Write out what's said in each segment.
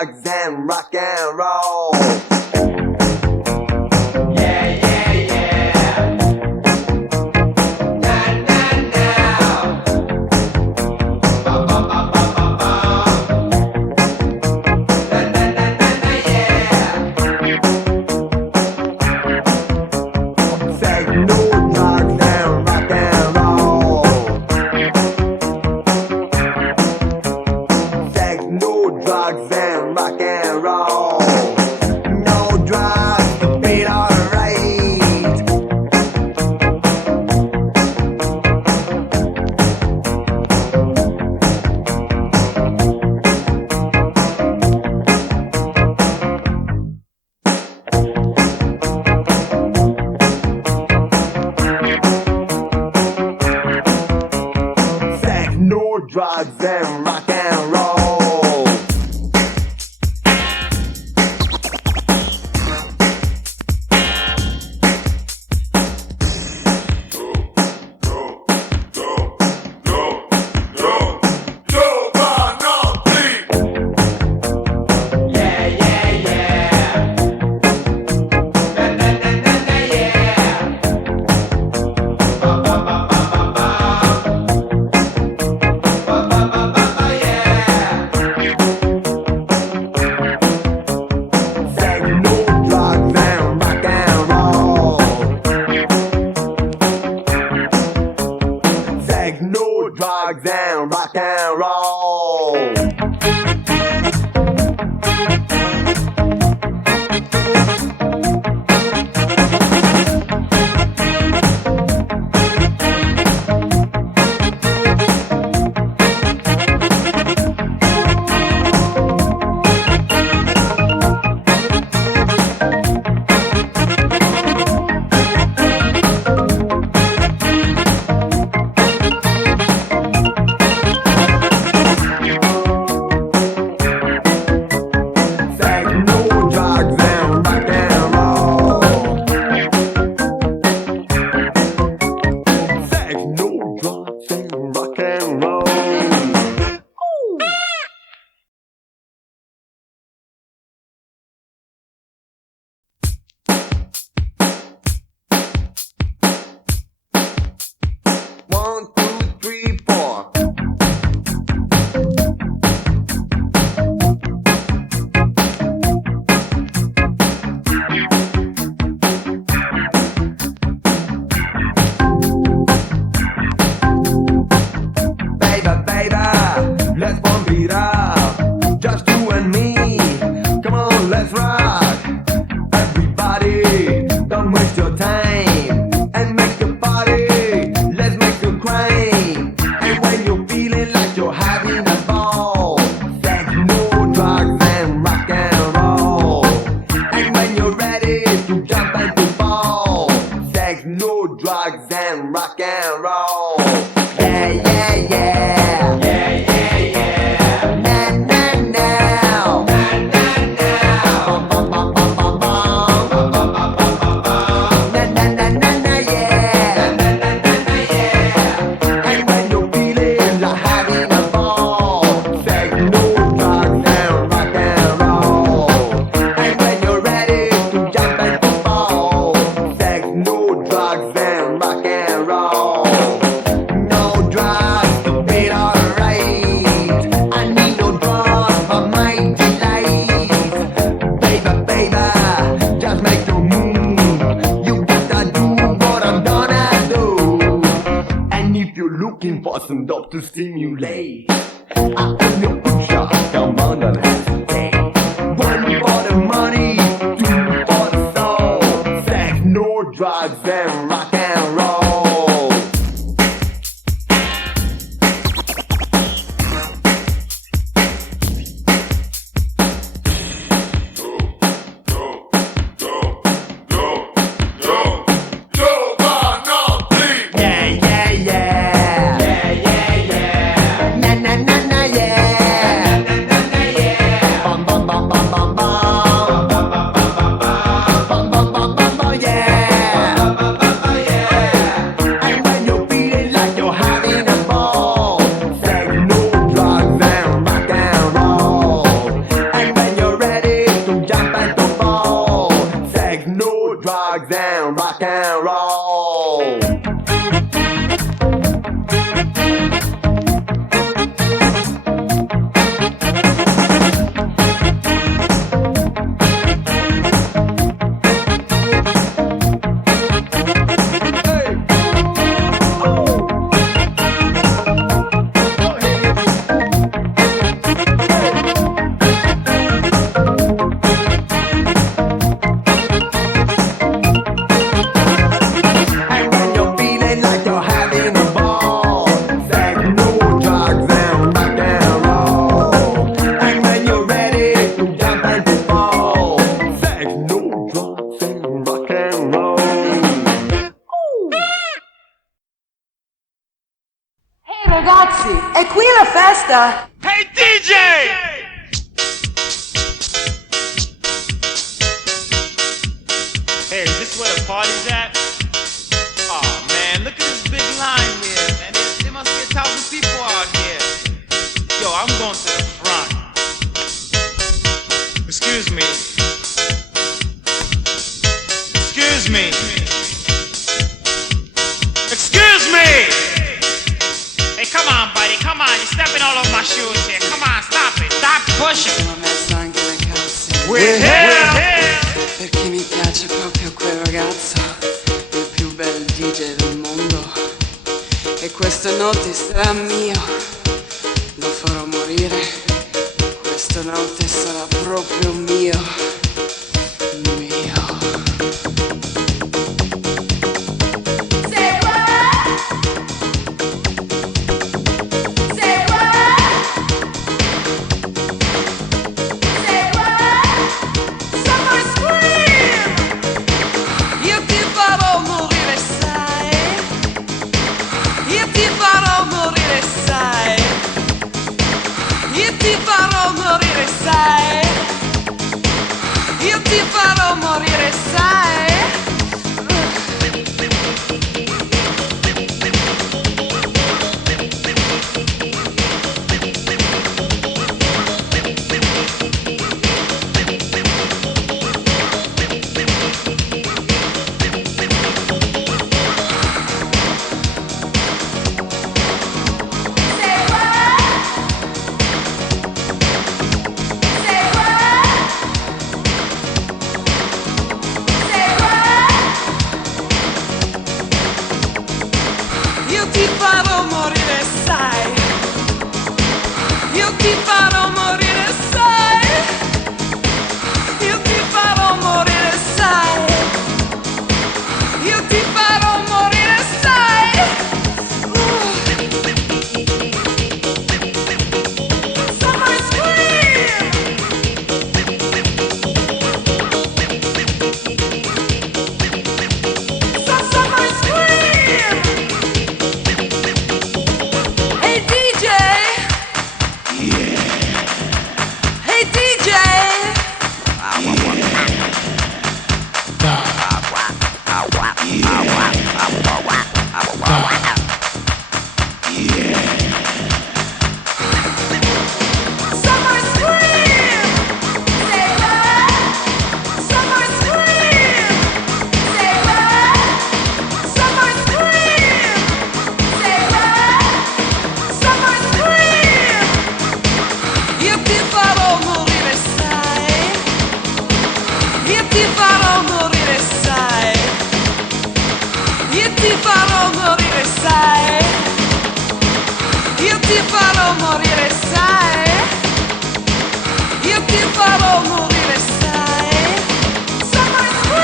drugs, and rock and roll. Drugs and rock and roll. No drugs to beat our rate. Sex, no drugs and rock and roll. No drugs and rock and roll. Drugs and rock and roll. Yeah, yeah, yeah. Yeah, yeah, yeah. Now, now, now. Now, now, now. Bum, bum, bum, bum, bum, bum. Bum, bum, bum, bum, bum. Na, na, na, na, na, yeah. Na, na, na, na, na, yeah. And when you're feeling like having a ball, say no drugs and rock and roll. And when you're ready to jump and to fall, say no drugs and rock and roll. No drugs to beat our rate. I need no drugs for my delight. Baby, baby, just make your move. You gotta do what I'm gonna do. And if you're looking for some dope to stimulate, I am your pusher, come on and hesitate. One for the money, two for the soul. Sex, no drugs and rock and roll. Yeah, yeah, yeah. Yeah, yeah, yeah. Na, na, na, na, yeah. Na, na, na, na, yeah. Bum, bum, bum, bum, bum, bum. Ragazzi, è qui la festa! Hey DJ! Hey, is this where the party's at? Oh man, look at this big line here, man. There must be 1,000 people out here. Yo, I'm going to the front. Excuse me. Excuse me. Excuse me! Hey, come on, buddy, come on. You're stepping all over my shoes here. Come on, stop it. Stop pushing. Ho messo anche le calze. We're here. Perché mi piace proprio quel ragazzo, il più bel DJ del mondo. E questa notte sarà mio, lo farò morire. Questa notte sarà proprio mio. Io ti farò morire, sai? Io ti farò morire, sai? Io ti farò morire, sai? Io ti farò morire, sai? Io ti farò morire, sai? Somebody scream! Somebody scream! Hey DJ! Hey DJ! Somebody scream! Say what? Somebody scream! Say what? Somebody scream! Say what? Somebody scream! Io ti farò morire, sai? Io ti farò morire, sai? Io ti farò morire, sai? Io ti farò morire, sai? Io ti farò morire, sai?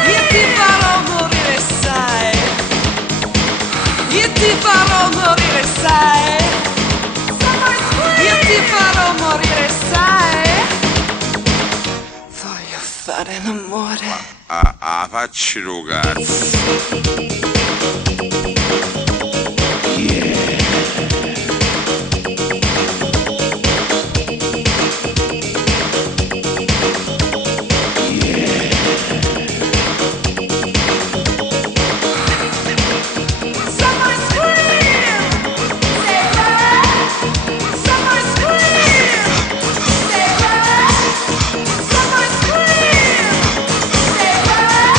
Io ti farò morire, sai? Io ti farò morire, sai? Io ti farò morire, sai? Voglio fare l'amore. Facci cazzo. Somebody scream! Say what? Somebody scream! Say what? Somebody scream! Say what?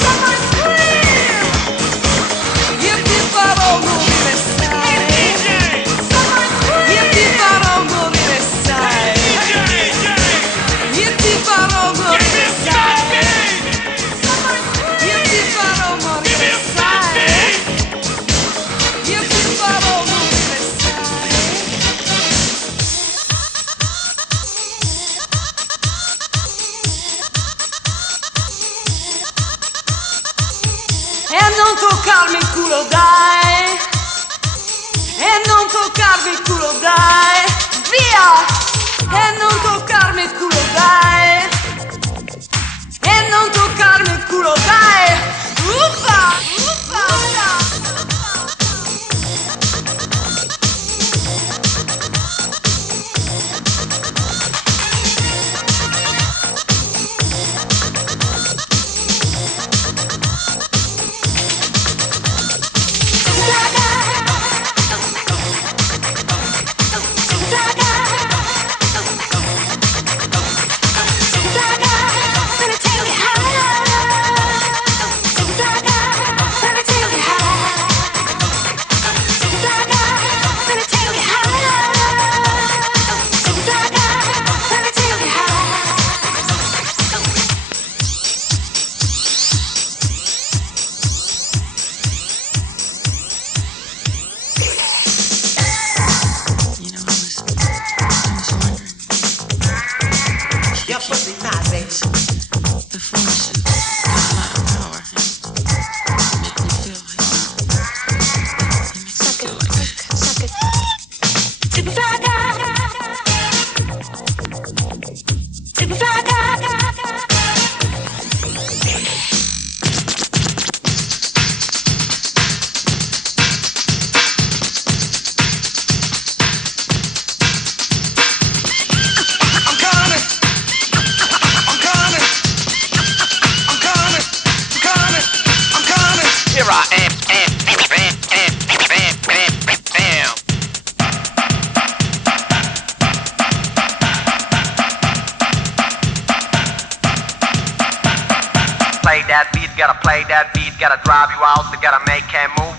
Somebody scream! Play that beat, gotta play that beat, gotta drive you out, so gotta make him move.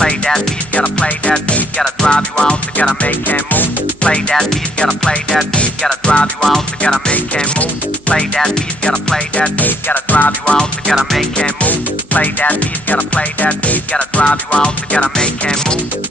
Play that beat, gotta play that beat, gotta drive you out, so gotta make him move. Play that beat, gotta play that beat, gotta drive you out, so gotta make him move. Play that beat, gotta play that beat, gotta drive you out, so gotta make him move. Play that beat, gotta play that beat, gotta drive you out, so gotta make him move.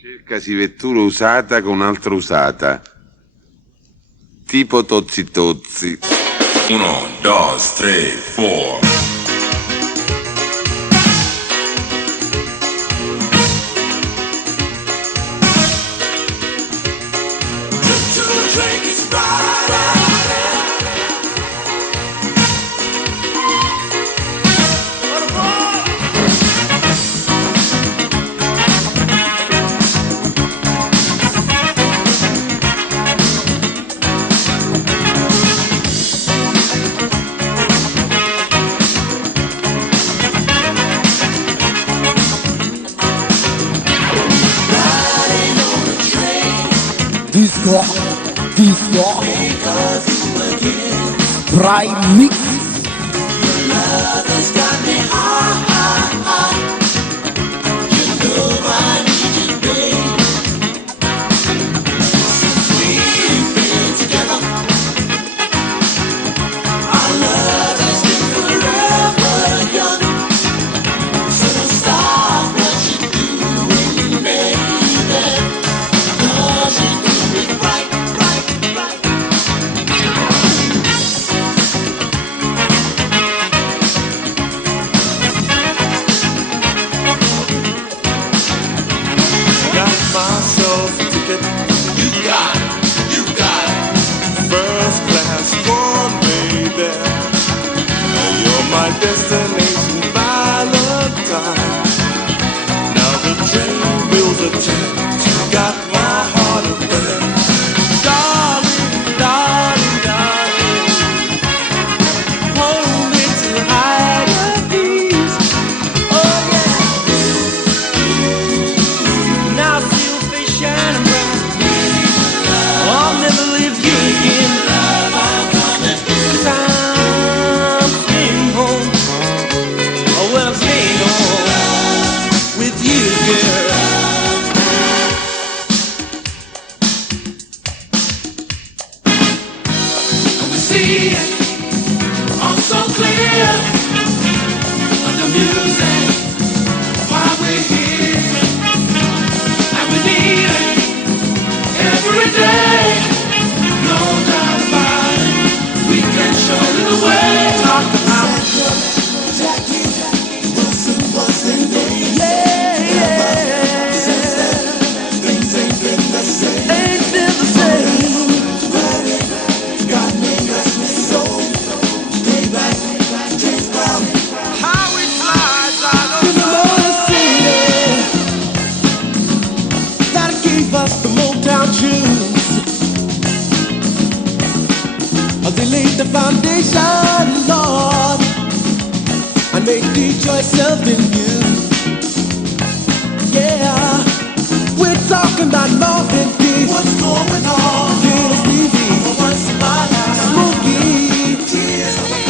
Cercasi vettura usata con altra usata. Tipo tozzi tozzi. 1, 2, 3, 4. Disco Prime Mix. They laid the foundation, Lord, and made Detroit something new. Yeah, we're talking about love and peace. What's going on? Tears, TV, once in my life. Smokey, tears of a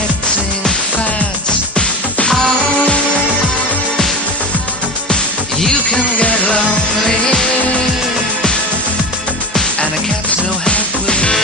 getting fat. Oh, you can get lonely, and a cat's no help with that.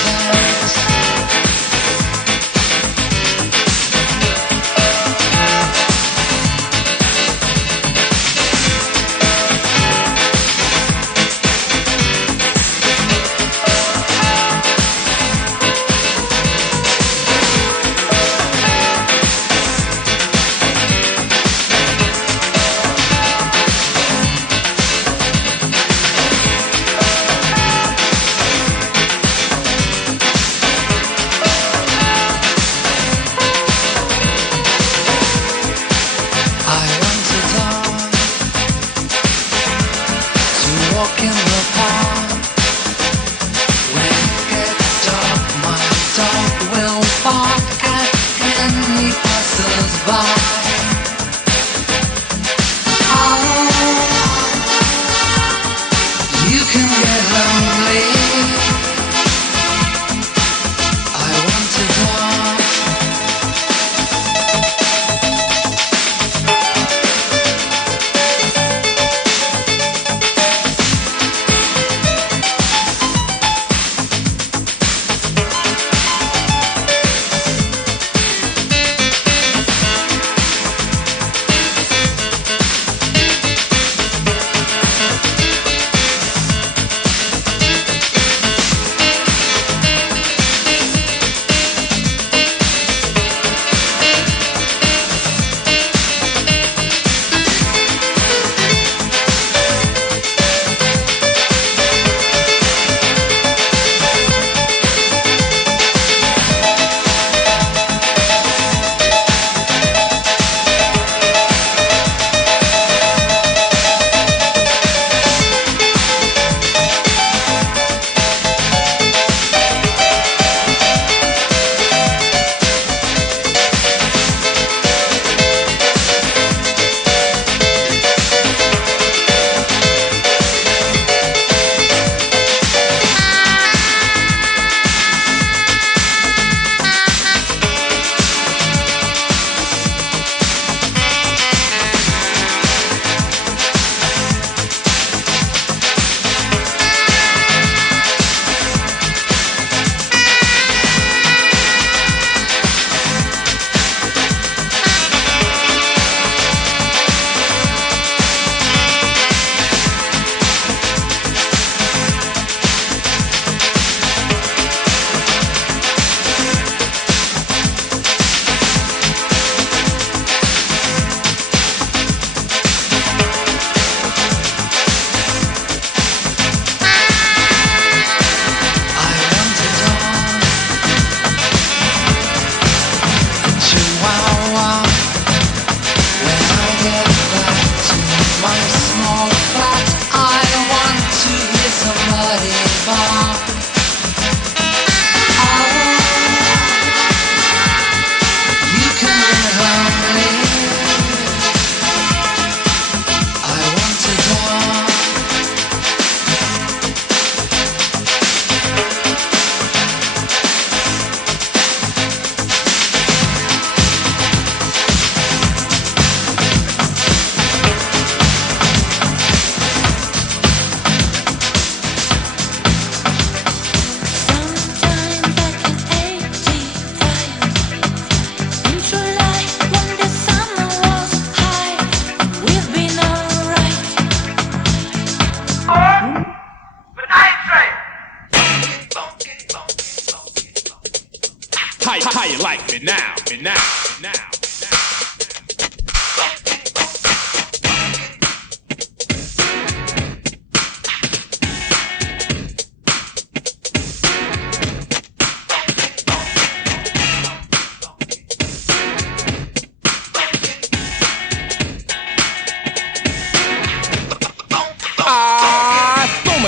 How you like me now, me now, me now?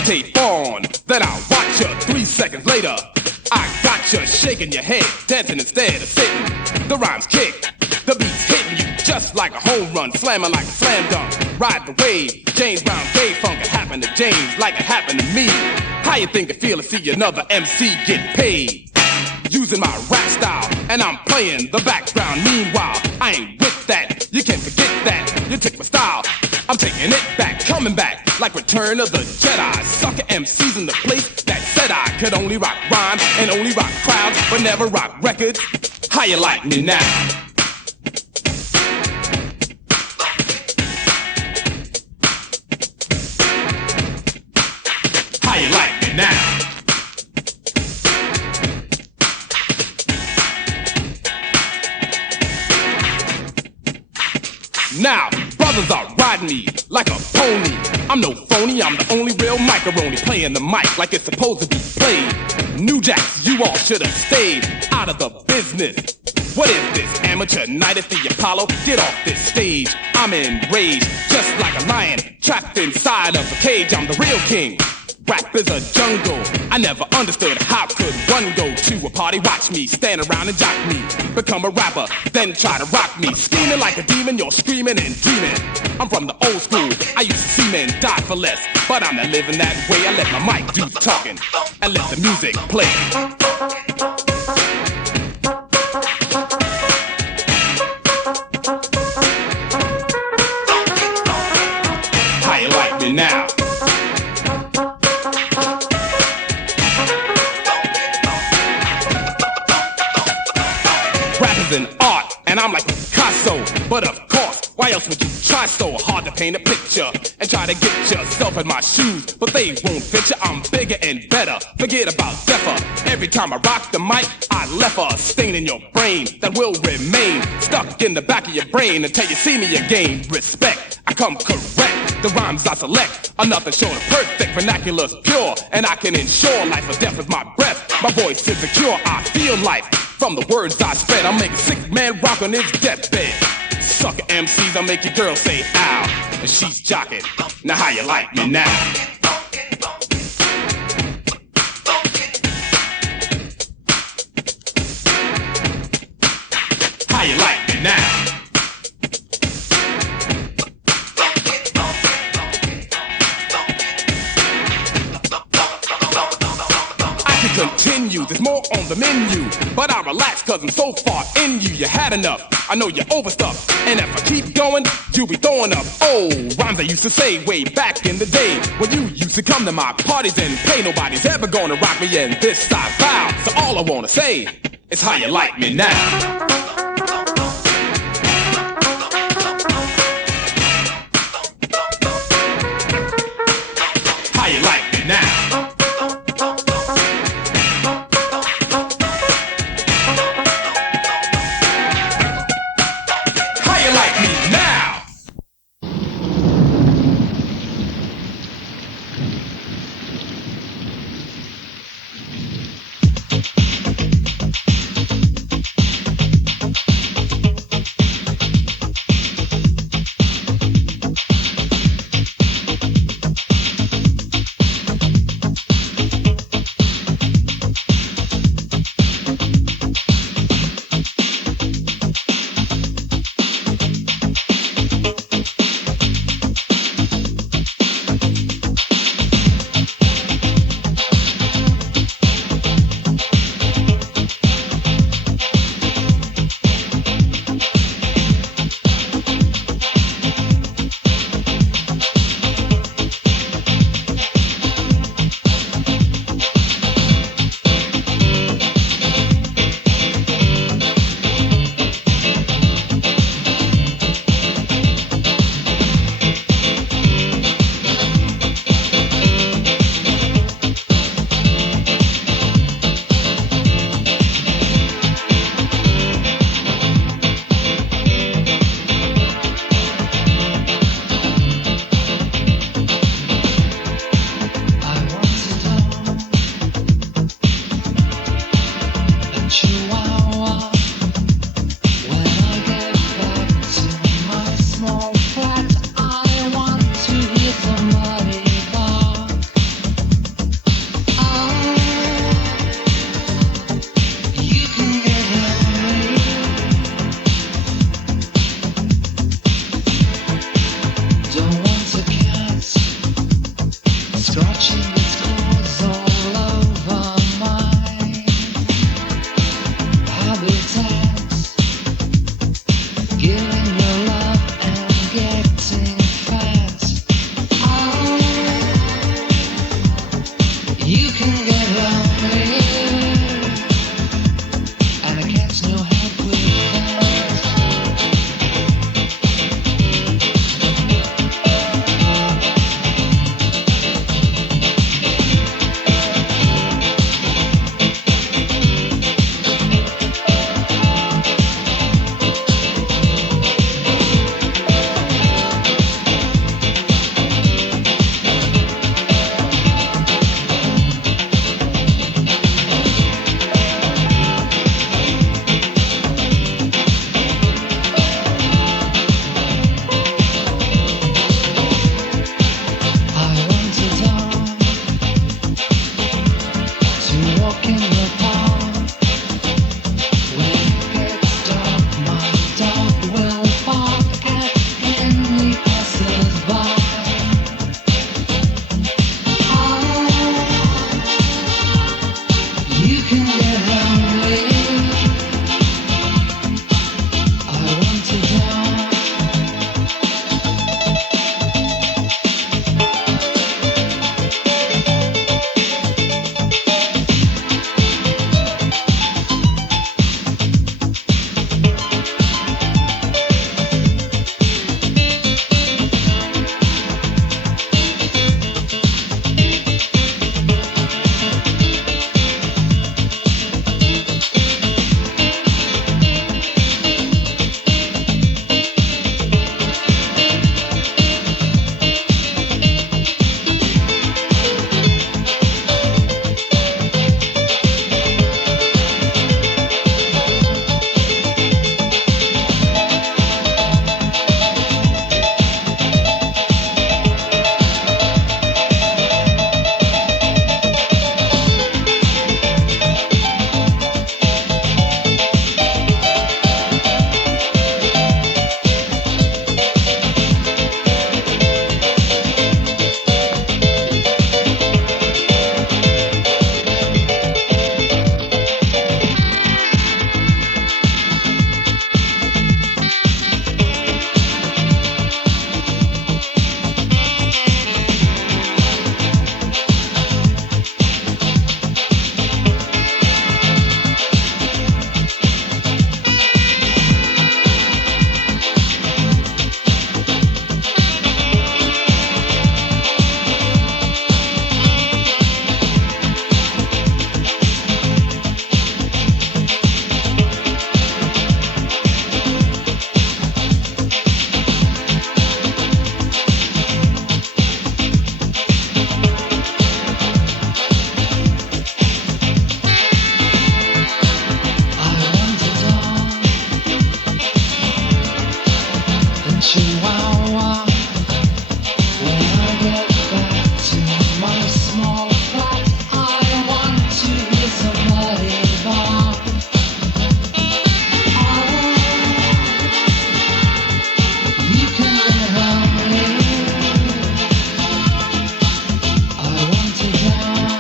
Tape on, then I'll watch you 3 seconds later. I got you shaking your head, dancing instead of sitting. The rhymes kick, the beat's hitting you just like a home run, slamming like a slam dunk. Ride the wave, James Brown, gay funk. It happened to James like it happened to me. How you think it feel to see another MC get paid? Using my rap style, and I'm playing the background. Meanwhile, I ain't with that. You can't forget that. You took my style. I'm taking it back, coming back like Return of the Jedi. Sucker MCs in the place that said I could only rock rhymes and only rock crowds, but never rock records. How you like me now? How you like me now? Now, brothers are riding me like a pony. I'm no phony, I'm the only real macaroni, playing the mic like it's supposed to be played. New Jacks, you all should have stayed out of the business. What is this, amateur night at the Apollo? Get off this stage, I'm enraged, just like a lion trapped inside of a cage. I'm the real king. Rap is a jungle. I never understood how could one go to a party, watch me, stand around and jock me, become a rapper, then try to rock me. Scheming like a demon, you're screaming and dreaming. I'm from the old school, I used to see men die for less, but I'm not living that way. I let my mic do the talking and let the music play. How you like me now? An art, and I'm like Picasso. But of course, why else would you try so hard to paint a picture and try to get yourself in my shoes? But they won't fit you, I'm bigger and better. Forget about Zephyr. Every time I rock the mic, I left a stain in your brain that will remain stuck in the back of your brain until you see me again. Respect, I come correct. The rhymes I select are nothing short of perfect, vernacular's pure, and I can ensure life or death with my breath. My voice is secure, I feel life from the words I spread. I'll make a sick man rock on his deathbed. Sucker MCs, I'll make your girl say ow, and she's jocking. Now how you like me now? How you like me now? Continue, there's more on the menu, but I relax cause I'm so far in you. You had enough, I know you're overstuffed, and if I keep going, you'll be throwing up. Oh, rhymes I used to say way back in the day when you used to come to my parties and play. Nobody's ever gonna rock me, and this I vow. So all I wanna say is how you like me now. How you like me now? Chihuahua. When I get back to my small flat, I want to hit somebody bar. You can let on me. I want to die.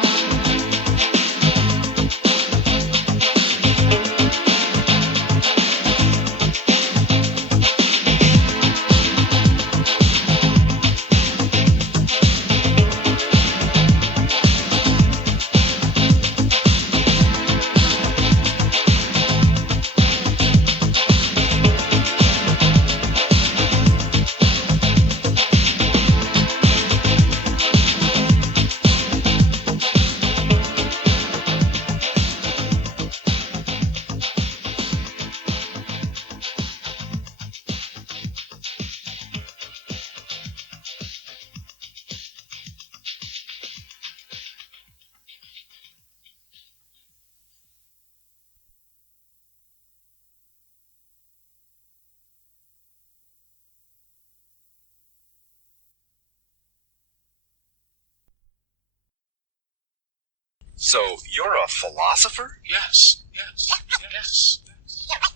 So you're a philosopher? Yes, yes, yes,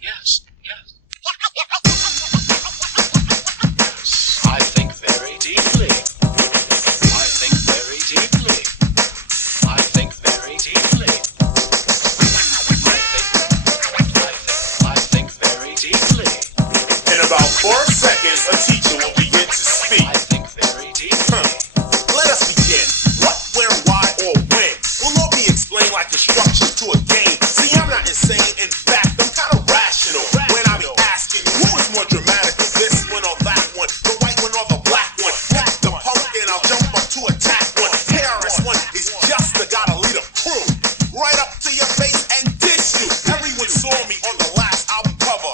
yes, yes. I think very deeply. I think very deeply. I think very deeply. I think very deeply. In about 4 seconds, a teacher will begin to speak. I think very deeply. Let us begin. What, where, why, or when will all be explained like instructions to a game. See, I'm not insane. In fact, I'm kind of rational. When I be asking, who is more dramatic, this one or that one, the white one or the black one? Pick the pumpkin, I'll jump up to attack one. KRS-One is just the gotta lead a crew. Right up to your face and diss you. Everyone saw me on the last album cover,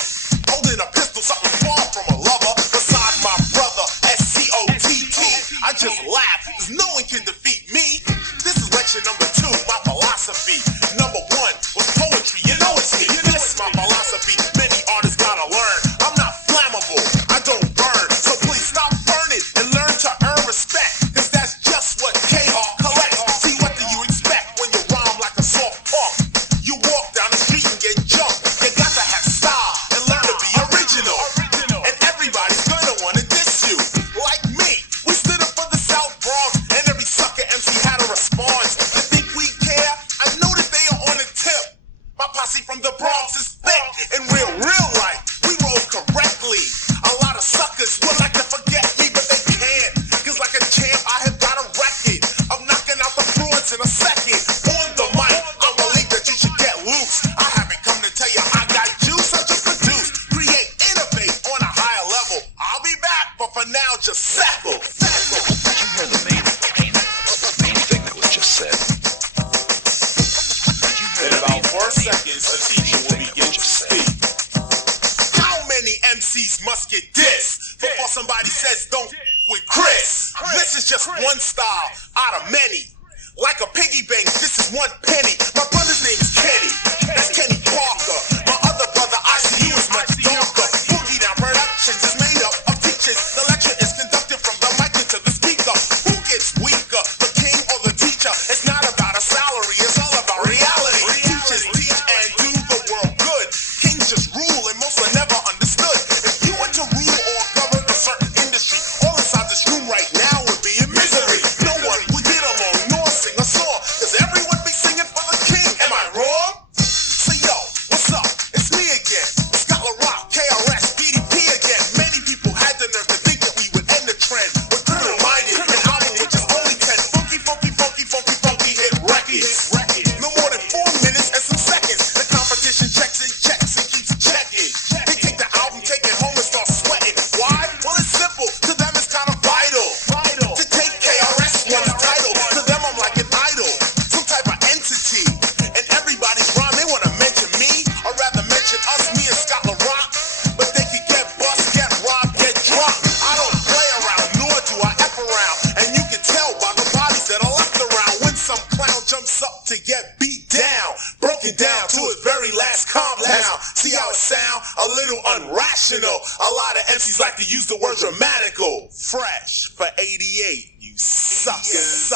holding a pistol, something far from a lover. Beside my brother, SCOTT. I just laugh, cause no one can defeat me. This is lecture number 2, my philosophy. Number 1 was poetry, you know it's me. This is my philosophy, many artists gotta learn. I'm not flammable, I don't burn. So please stop burning and learn to earn respect, cause that's just what K-Hawk collects. See, what do you expect when you rhyme like a soft punk? You walk down the street and get jumped. You got to have style and learn to be original. And everybody's gonna wanna diss you. Like me, we stood up for the South Bronx, and every sucker MC had a response. You think we care? I know that they are on the tip. My posse from the Bronx is thick. In real life, we roll correctly. A lot of suckers would like to forget me, but they can't. Cause like a champ, I have got a record of knocking out the frauds in a second. On the mic, I believe that you should get loose. I haven't come to tell you I got juice, I just produce, create, innovate on a higher level. I'll be back, but for now, just settle. You hear the main thing that was just said. In about 4 seconds, a teacher will begin to speak. How many MCs must get dissed before somebody says don't with Chris? This is just one style out of many. Like a piggy bank, this is 1 penny. My brother's name is Kenny. That's Kenny Parker. My other brother, ICU, is much darker. Boogie Down Productions is made up of teachers. The lecture is conducted from the mic into the speaker. Who gets weaker, the king or the teacher? It's not about a salary, it's all about reality. Teachers teach and do the world good. Kings just rule and most are never understood. If you were to rule or govern a certain industry, all inside this room right now would be in misery. No one would get along nor sing a song, cause everyone be singing for the king. Am I wrong? So yo, what's up? rational. A lot of MCs like to use the word dramatical. Fresh for 88, you suckers.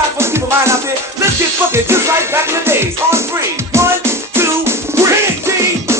time for the people lying out there. Let's get funky just like back in the days. On three. 1, 2, 3. Team.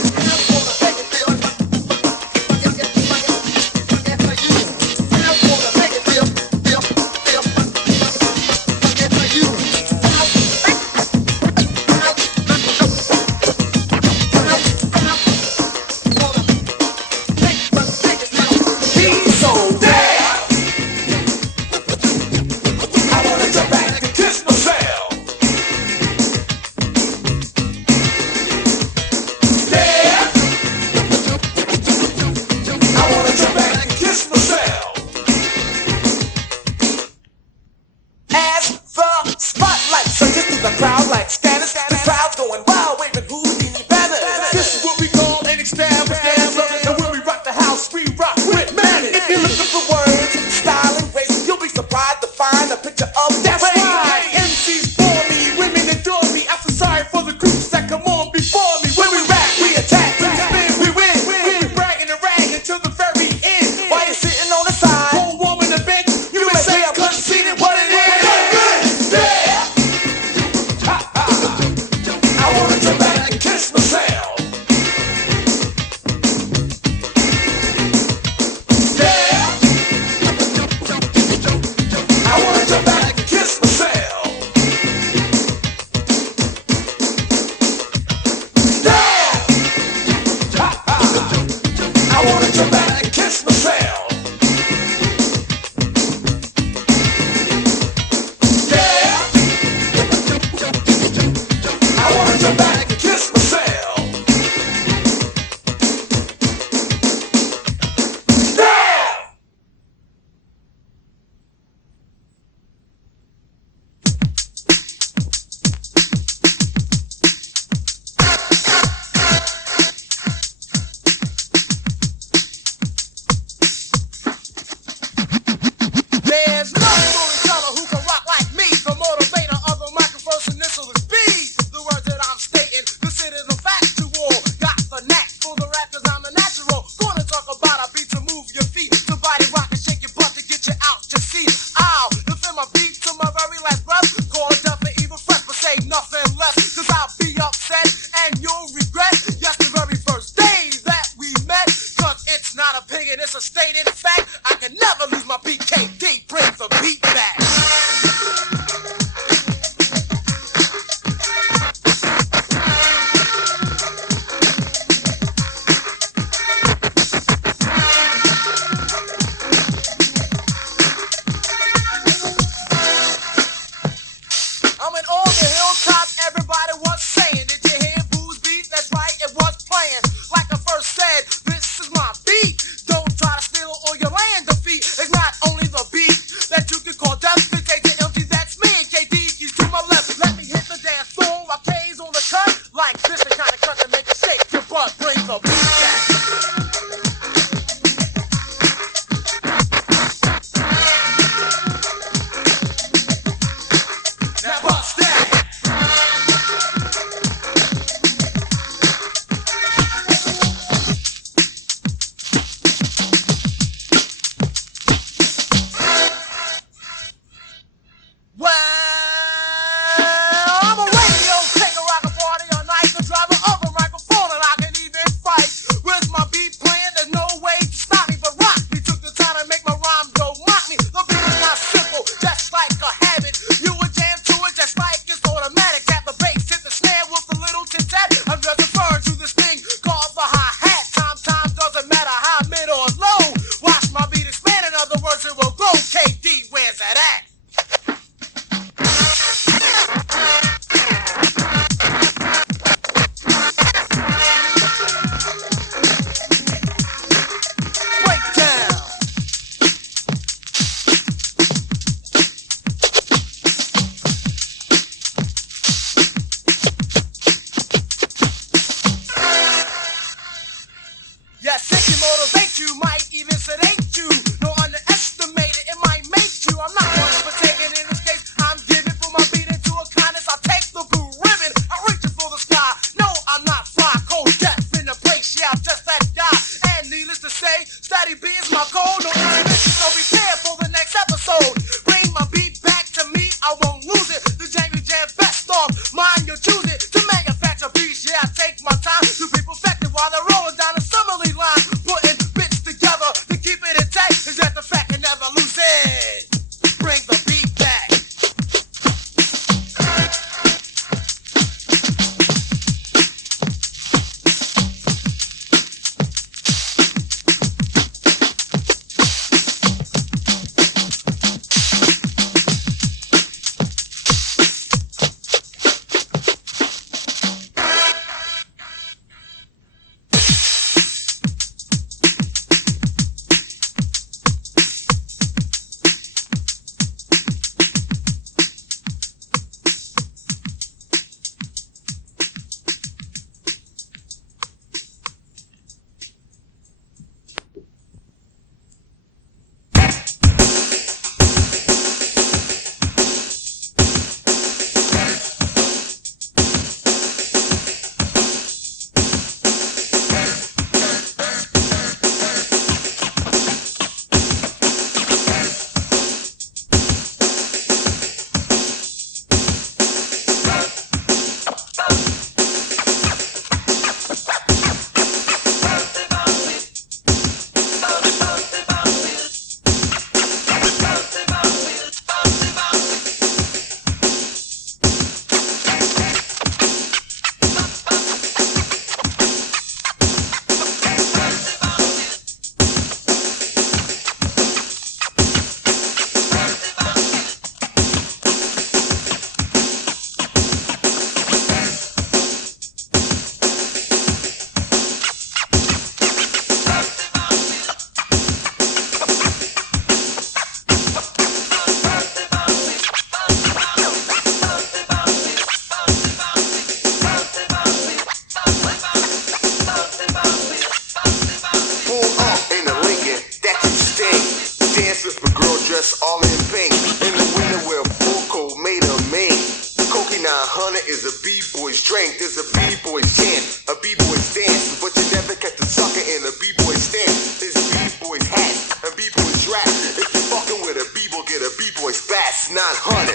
900 is a b-boy's drink. There's a b-boy's chant, a b-boy's dance, but you never catch a sucker in a b-boy's stance. There's b-boy's hat and b-boy's rap. If you fucking with a b-boy, get a b-boy's bass. 900.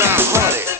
900.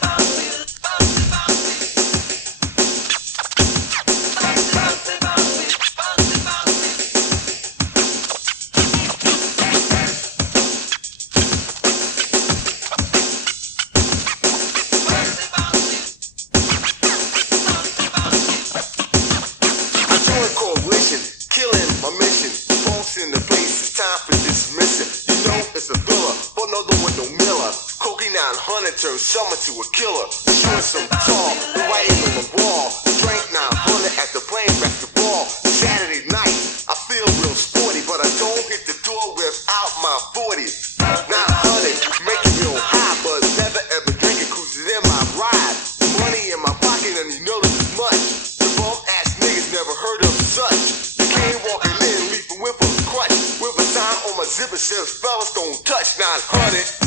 Turn summer to a killer, showing some tall, writing on the wall. Drank 900 at the playing basketball. Saturday night, I feel real sporty, but I don't hit the door without my 40. 900, make it real high, but never ever drink it, cruising in my ride. Money in my pocket, and you know this is much. The bum ass niggas never heard of such. You came walking in, leaping with a crutch, with a sign on my zipper says fellas don't touch 900.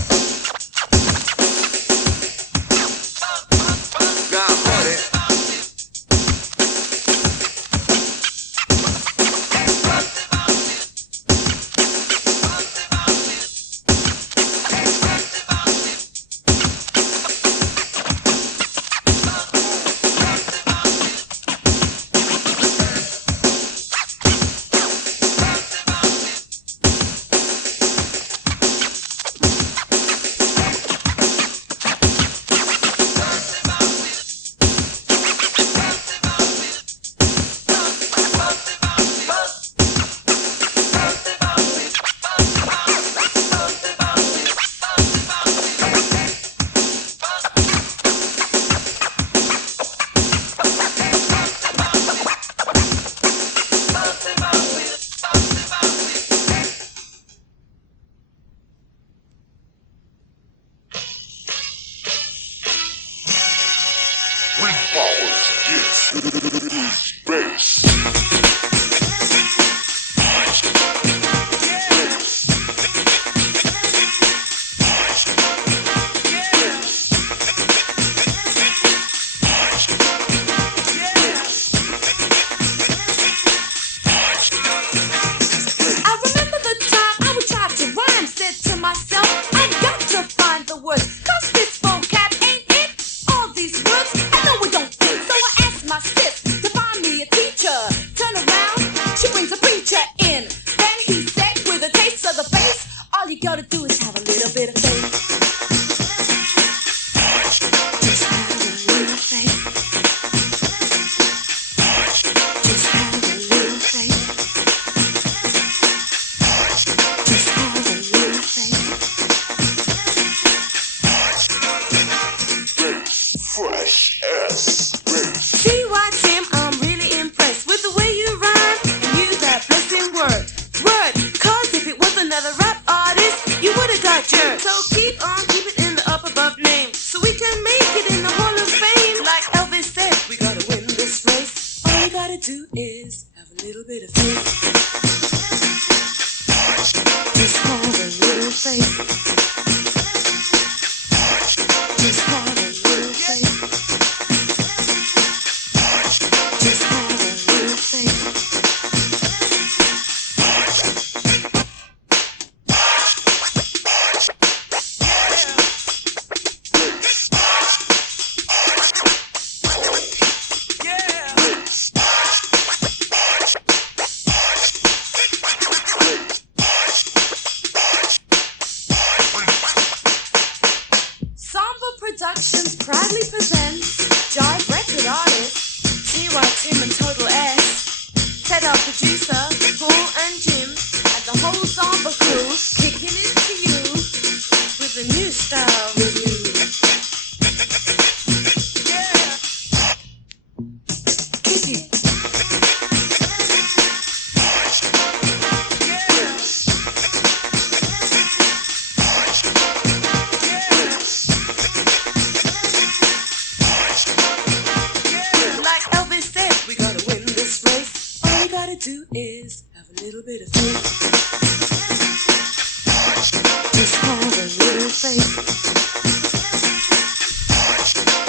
Just have a little faith.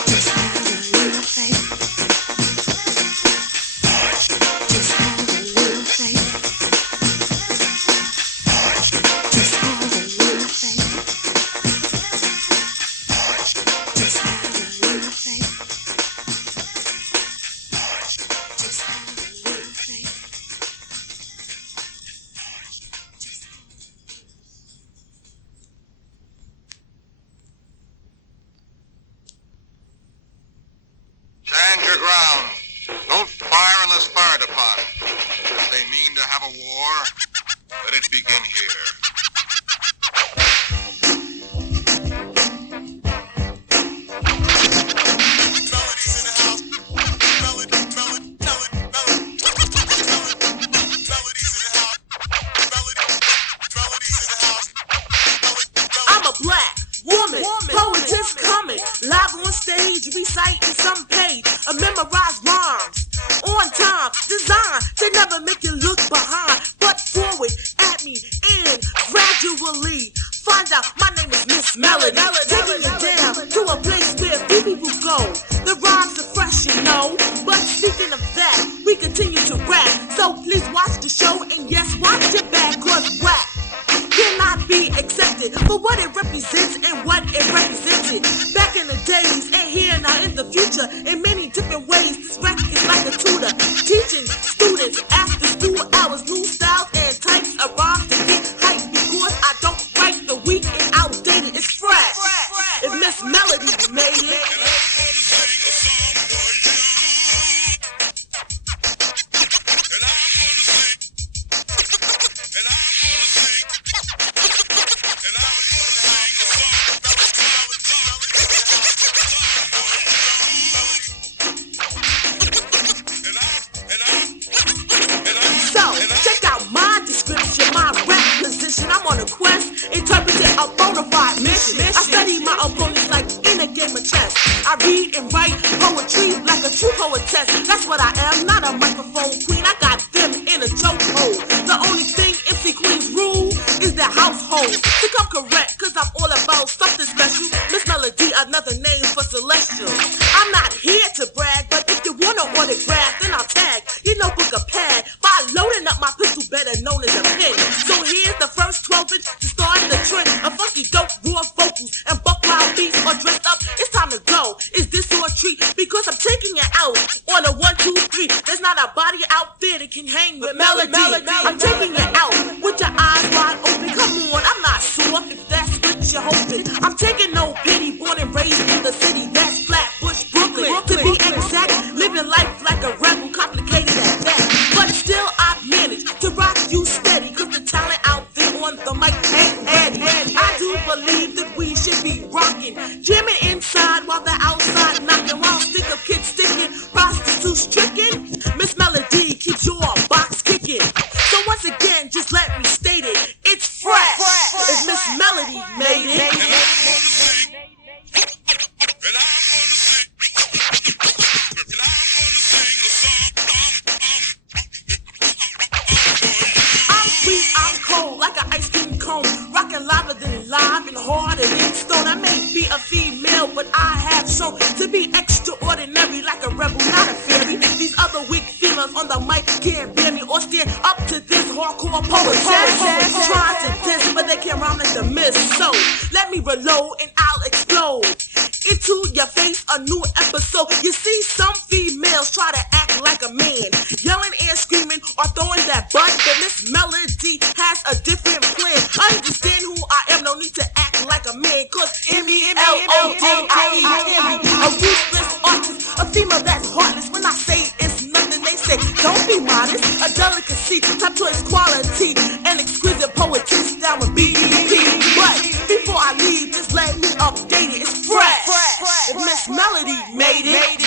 Just have a little faith. Just have a little faith. Just have a little faith. Just have a little faith. Just have a little faith. Stand your ground. Don't fire unless fired upon. If they mean to have a war, let it begin here. I'm a black woman, poetess coming, live on stage, reciting some page, a memorized rhymes, on time, designed to never make you look behind, but forward at me and gradually find out my name is Miss Melody, taking you down to a place where few people go. The rhymes are fresh, you know, but speaking of that, we continue to rap, so please watch the show and yes, watch your back, cause rap cannot be accepted for what it represents and what it represented back in the days and here now in the future in many different ways. This record is like a tutor teaching students after school hours new styles and types of rhymes to get hype because I don't write the weak and outdated. It's fresh. If Miss Melody made it. So, check out my description, my rap position. I'm on a quest, interpreting a bona fide mission. I study my opponents like in a game of chess. I read and write poetry like a true poetess. That's what I am, not a microphone queen. I got them in a chokehold. The only thing MC Queen's rule is the household. To come correct, cause I'm all about something special. Miss Melody, another name for celestial. I'm not here to brag, but if you wanna autograph, then I'll tag your notebook a pad by loading up my pistol, better known as a pen. So here's the first 12-inch to start the trend. A funky dope, raw vocals, and buck wild beats are dressed up. It's time to go. Is this your treat? Because I'm taking it out on a 1, 2, 3. There's not a body out there that can hang with Melody. I'm taking it out with your eyes wide open. Come on, I'm not sure if that's what you're hoping. I'm taking no pity, born and raised in the city. That's Flatbush, Brooklyn. To be exact, living life like a rebel, complicated at that. But still, I've managed to rock you steady. Cause the talent out there on the mic ain't ready. I do believe that we should be rocking, jamming inside while the outside knocking. While stick of kids sticking, prostitutes tricking. Miss Melody keeps your box kicking. So once again, just let me state it. It's fresh. If Miss Melody made it. I'm sweet, I'm cold, like an ice cream cone. Rockin' liver than live and harder than stone. I may be a female, but I have shown to be extraordinary, like a rebel, not a fairy. These other weak females on the mic can't bear me or stand up to this hardcore poetess. Trying to diss, but they can't rhyme like the miss. So let me reload and I'll explode into your face a new episode. You see, some females try to act like a man, yelling and screaming or throwing that butt. But Miss Melody has a different plan. I understand who I am, no need to act like a man. Cause M-E-L-O-D-I-E, a ruthless artist, a female that's heartless. When I say it's nothing, they say don't be modest. A delicacy, top choice quality, an exquisite poetess down with BDP. But before I leave, just let me update it. It's fresh. If Miss Melody made it.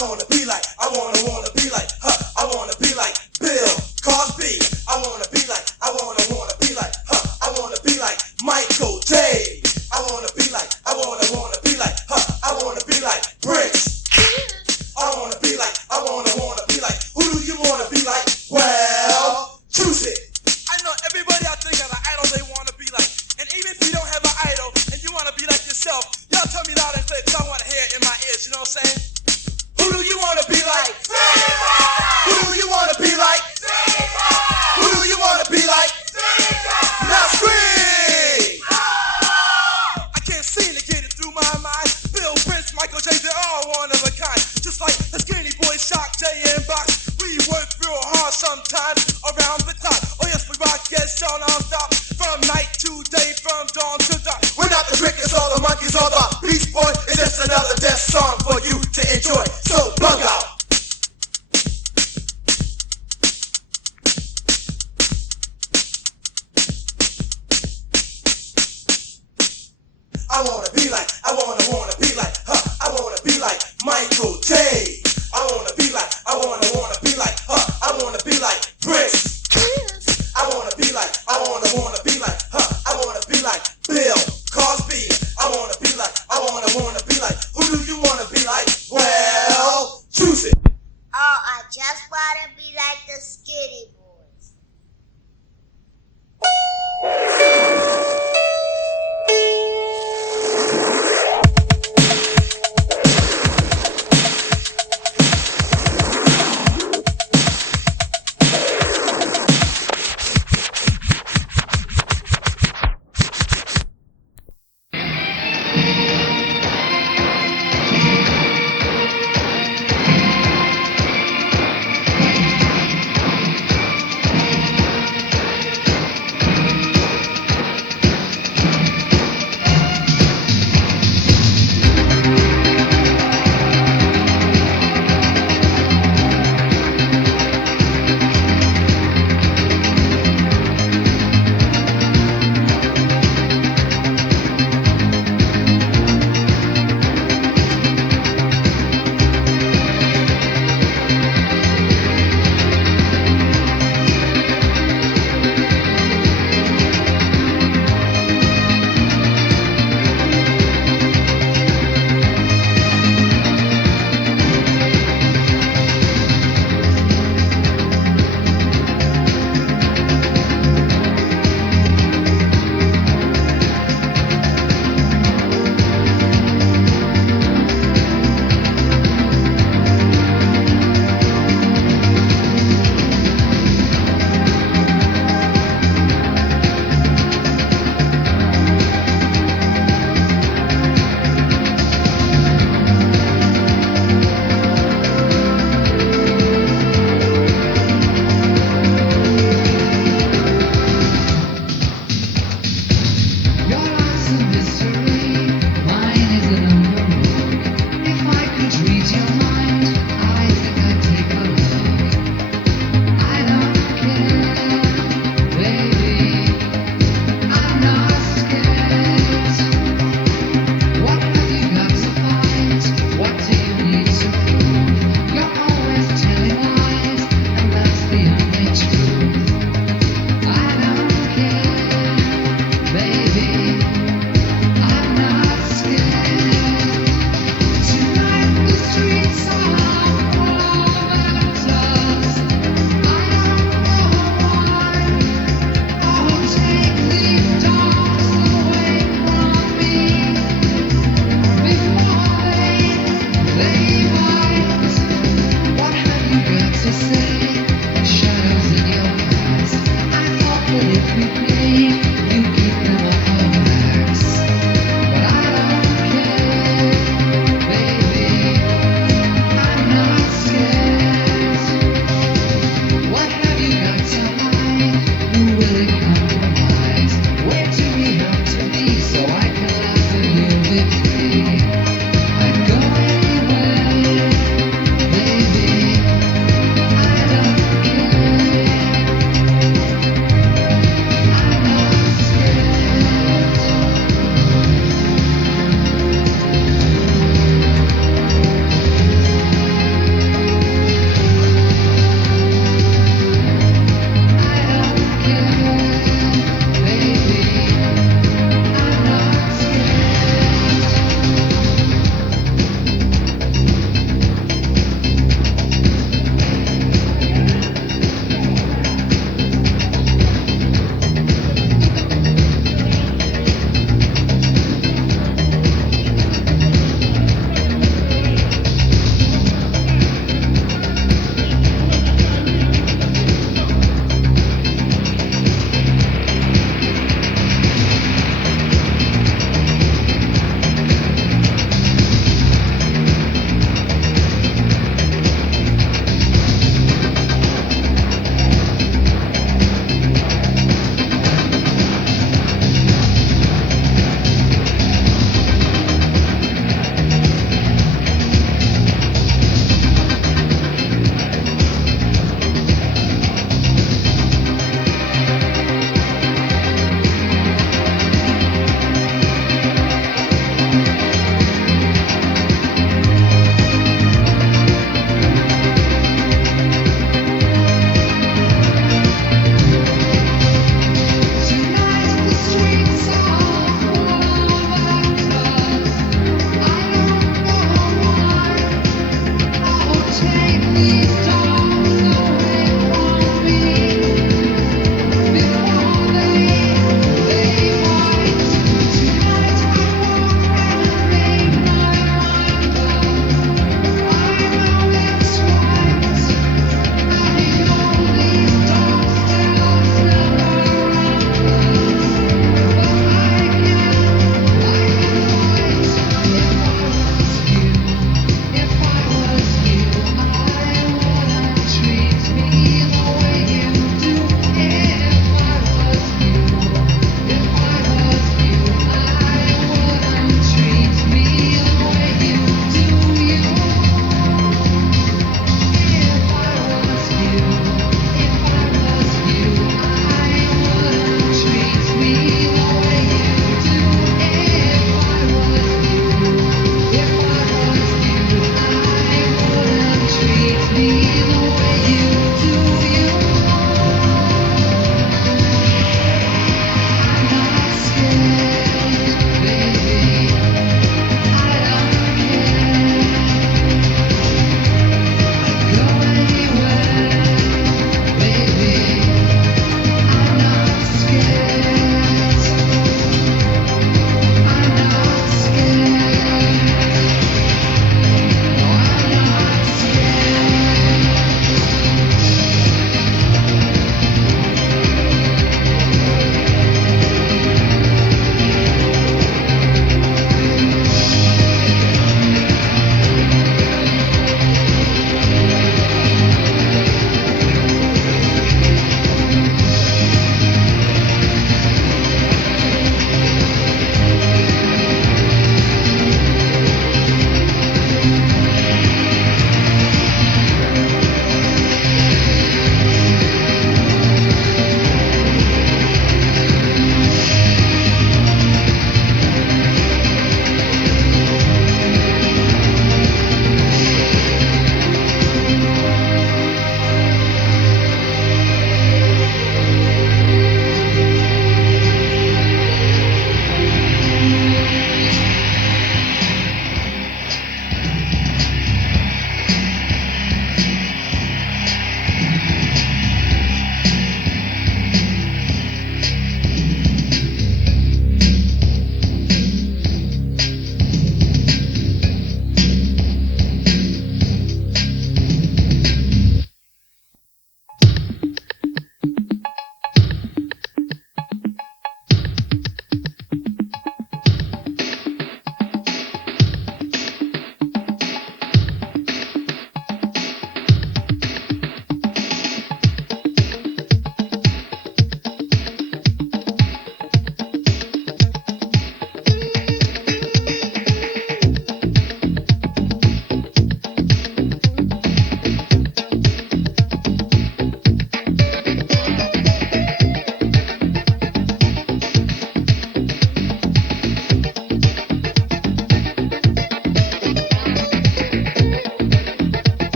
wanna be like, I wanna be like, I wanna be like Bill Cosby. I wanna be like, I wanna be like, I wanna be like Michael J. I wanna be like, I wanna be like, I wanna be like Prince. I wanna be like, I wanna be like. Who do you wanna be like? Well, choose it. I know everybody out there got an idol they wanna be like. And even if you don't have an idol and you wanna be like yourself, y'all tell me loud and clear 'cause I wanna hear it in my ears, you know what I'm saying? Who do you wanna be like? Who do you wanna be like? Who do you wanna be like? Now scream! I can't seem to get it through my mind. Bill, Prince, Michael J, they're all one of a kind. Just like the Skinny Boy, Shock J,